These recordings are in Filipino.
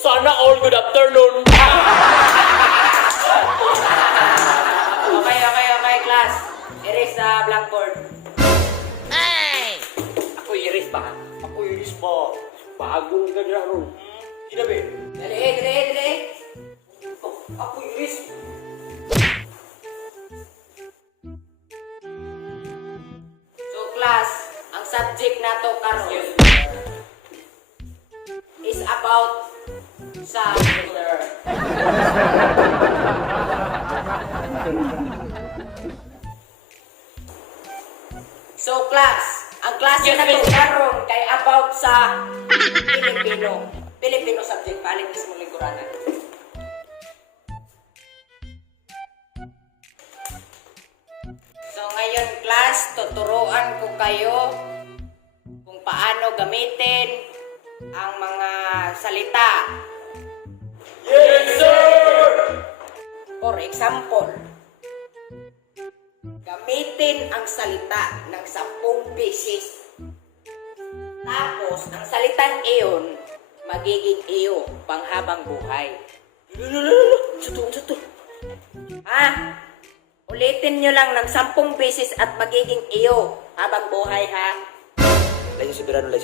Sana all good afternoon. Okay, class. Erase the blackboard. Ako iris ba? Ako iris ba? Bagong ganyan. Hinabi. Dali. Oh, ako iris. So, class, ang subject na to karon is about sa So, class, ang klase na to karon kay about sa Filipino subject. Balik mismo lingkuranan. So, ngayon, class, tuturuan ko kayo kung paano gamitin ang mga salita. Yes, sir! For example, gamitin ang salita ng 10 beses. Tapos, ang salitang iyon, magiging iyo panghabang buhay. Sato. Ha? Ulitin nyo lang ng 10 beses at magiging iyo habang buhay, ha? Laisa soberano.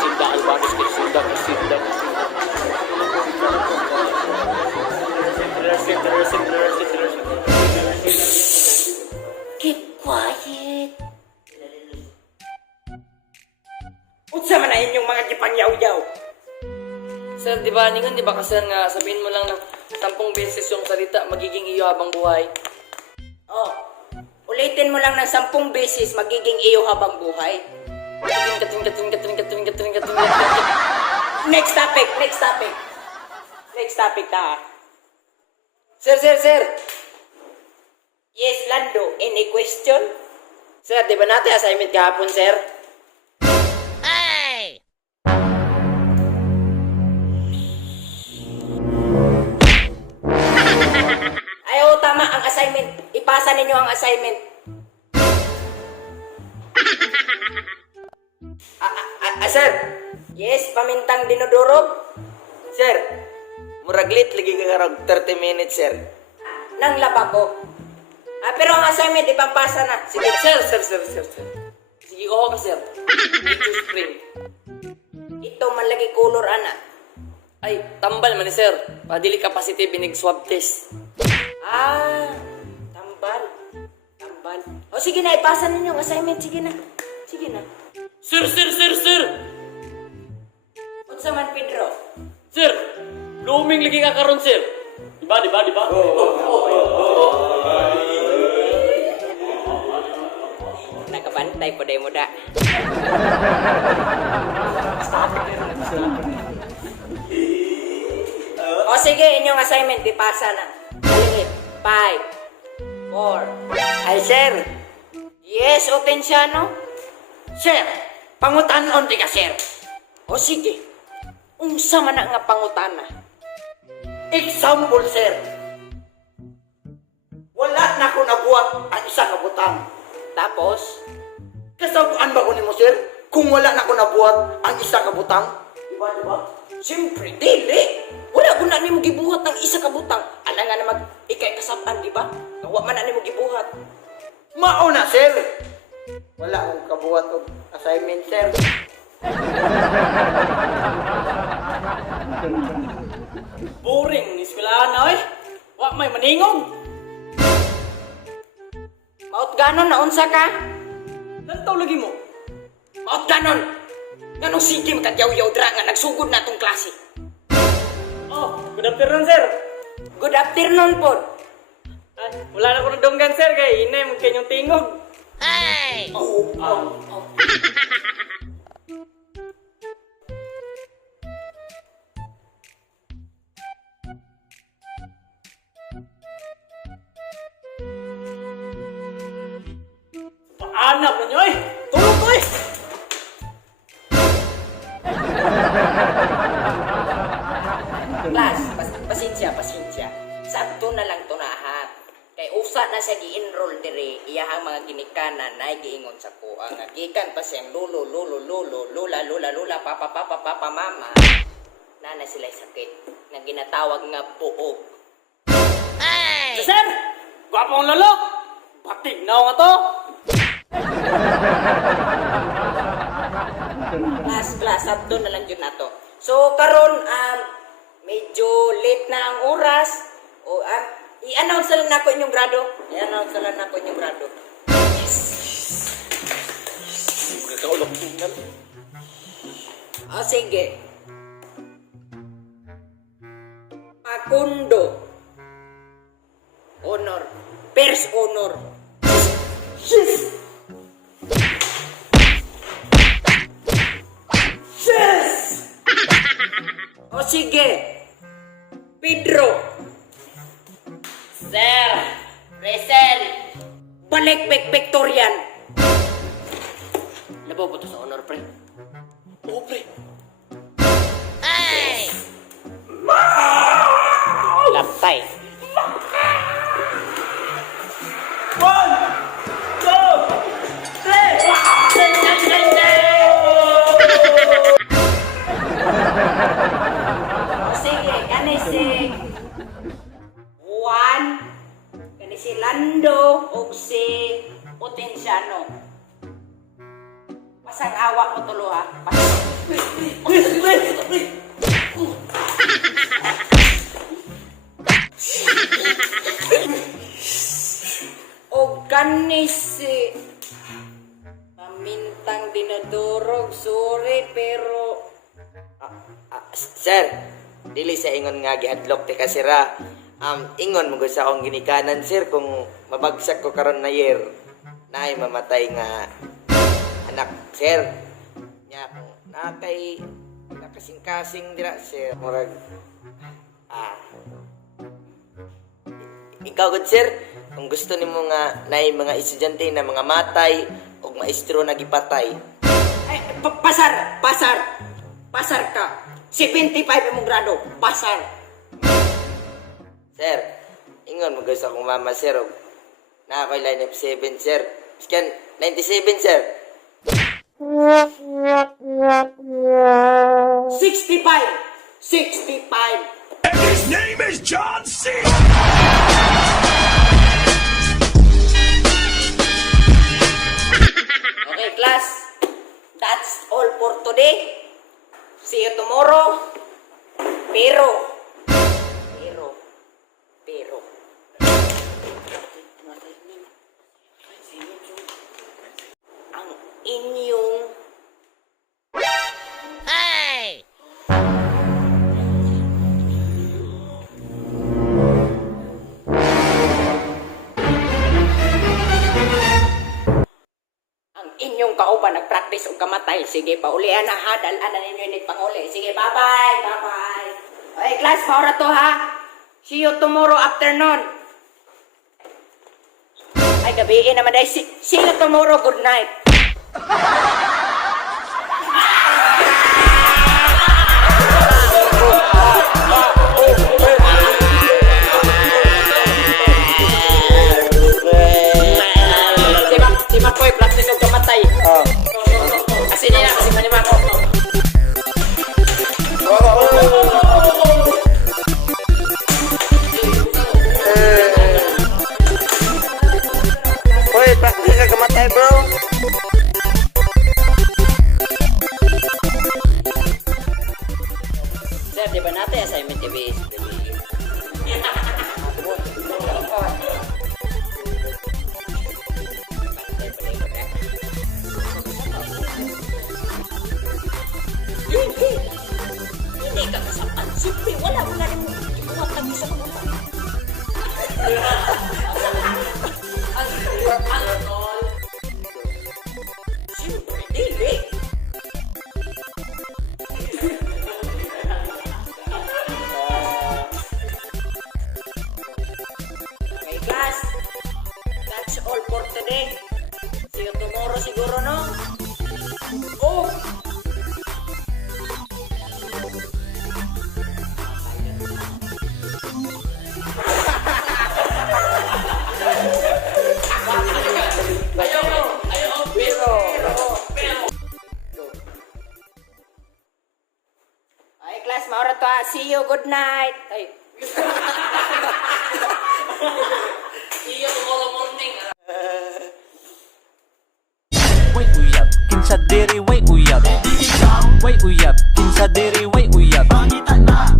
Sinda albanis kay sinda. Keep quiet. Unsa man na inyong mga gipangyaw-yaw? Sir, di ba, ningon, di ba kasi nga sabihin mo lang na 10 beses yung salita, magiging iyo habang buhay. Oh, ulitin mo lang ng 10 beses, magiging iyo habang buhay. Kating. Next topic na. Sir. Yes, Lando, any question? Sir, di ba natin assignment kahapon, sir? Ay, oo, tama, ang assignment. Ipasa ninyo ang assignment. Sir! Yes, pamintang dinudurog. Sir! Muraglit, lagi ka karag 30 minutes, sir. Nang laba ko. Pero ang assignment, ipampasa na. Sige. Sir. Sige ko ka, sir. Medyo spring. Ito man lagi color, ana. Ay, tambal man, sir. Padili ka positive inig swab test. Ah, tambal. O sige na, ipasa ninyo ang assignment. Sige na. Sir! Unsa man, Pedro? Sir! Blooming lagi ka karon, sir. Diba? Nakabantay po day mo da. O sige, inyong assignment, ipasa na. Kalimit. 5, 4. Ay, sir! Yes, Otensiano? Sir! Pangutan-on di ka, sir. O sige. Unsa man na nga pangutana? Example, sir. Wala na ko nabuhat ang isa ka butang. Tapos, Kasabuan ba ko nimo, sir? Kung wala na ko nabuhat ang isa ka butang? Diba? siyempre, dili. Wala ko na nimo gibuhat ng isa ka butang. Ala nga na ikay kasabaan, di ba? Wa man na nimo gibuhat. Mao na, sir. Wala akong kabuhat og assignment, sir. Boring, eskwelahan na, eh. Wa may maningog. Maot ganon na unsa ka? Lantaw lagi mo. Maot ganon. Nganong sige makadyaw-yaw dra nga nagsugod na tong klase. Oh, good afternoon, sir. Good afternoon po. Ah, wala na ko ng donggan, sir. Kaya inay, magkanyang tingog. hanap ninyo eh. Tulog ko eh. Class, pasensya. Sakto na lang to na ha. Kay usa na siya gi-enroll dire, iyahang mga ginikanan na giingon sa kuha nga gikan pa siyang lula, papa, mama. Na sila sakit nga ginatawag nga buog. Si sir, gwapong lolo. Batig na nga to. Class, sakto na lang yun na to. So, karon medyo late na ang oras. O, i-announce na lang na ako inyong grado. O, sige. Pakundo. Honor. First honor. O sige. Pedro. Sir! Present! Balikpik Victorian. Labaw po to sa honor, pre. Oo, pre. Laptay. One, two, three. O sige, kani si Juan, kani si Lando, o si Potensiano. Pasang awa mo tulo ha. O kani si Pamintang dinadurog, sorry pero Sir, dili sa ingon nga gihadlok ti kasira. Ingon mo sa akong ginikanan sir kung mabagsak ko karon na year. Naay mamatay nga anak sir. Nya nakay nakasing-kasing dira sir. Murag ikaw gud sir, kung gusto nimo nga naay mga estudyante na mga matay o maestro na gipatay. ay, pasar ka. 75 imong grado, pasar. Sir, ingon mo gusto akong mama sir. Na ako'y line of 7 sir. Scan 97 sir. 65. His name is John C. Okay, class. That's all for today. See you tomorrow. Pero. Ang inyong inyong kauban nag-practice og kamatay. Sige, paulian na ha. Dalan na ninyo yung panguli. Sige, bye-bye. Okay, class, maura to ha. See you tomorrow afternoon. Ay, gabiin naman dahil. See you tomorrow. Good night. Si Makoy, practice og kamatay. Kasi niya, kasi manima ko. Hoy, practice ka kamatay bro. Sir, di ba natin assignment TV? Hindi ka kasapan. Siyempre, wala mo na rin mo ibuhat ng isa ka muna. Siyempre, dili. Oh! Ay, class, maura to ha. See you, good night. Ay. See you tomorrow morning. Wait uyab, kinsa diri wait uyab. Wait uyab, kinsa diri